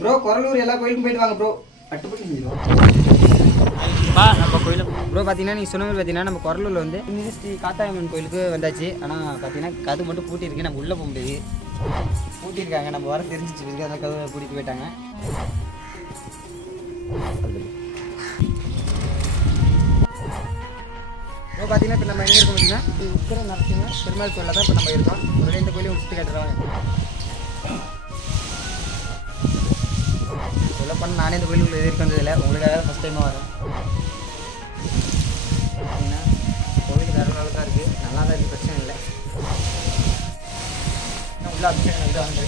Bro கொரலூர் எல்லா கோயிலுக்கும் போயிட்டு வாங்க ப்ரோ. பட்டுப்பட்டு செஞ்சிடும் நம்ம கோயில் ப்ரோ. பார்த்தீங்கன்னா நீங்கள் சொன்ன மாதிரி பார்த்தீங்கன்னா நம்ம கொரலூரில் வந்து ஸ்ரீ காத்தாயம்மன் கோயிலுக்கு வந்தாச்சு. ஆனால் பார்த்தீங்கன்னா கது மட்டும் பூட்டியிருக்கு, நம்ம உள்ளே போக முடியாது, பூட்டியிருக்காங்க. நம்ம வர தெரிஞ்சிச்சு இருக்கு, அதெல்லாம் கதவை பூட்டிட்டு போயிட்டாங்க. இப்போ பார்த்தீங்கன்னா இப்போ நம்ம எங்கே இருக்கோம் பார்த்தீங்கன்னா உத்திர நரசிம்ம பெருமாள் கோயிலில் தான் இப்போ நம்ம இருக்கோம். ஒரு இந்த கோயிலையும் சுற்றி கட்டுறோம். சொல்ல பண்ண நானே இந்த கோயிலுக்குள்ள எதிர்க்க வந்ததில்லை, உங்களுக்காக ஃபஸ்ட் டைமாக வரேன். பார்த்தீங்கன்னா கோவில் வேறு நாள் தான் இருக்குது, நல்லா தான் இருக்குது, பிரச்சனை இல்லை. உள்ள அபிஷேகம் வந்து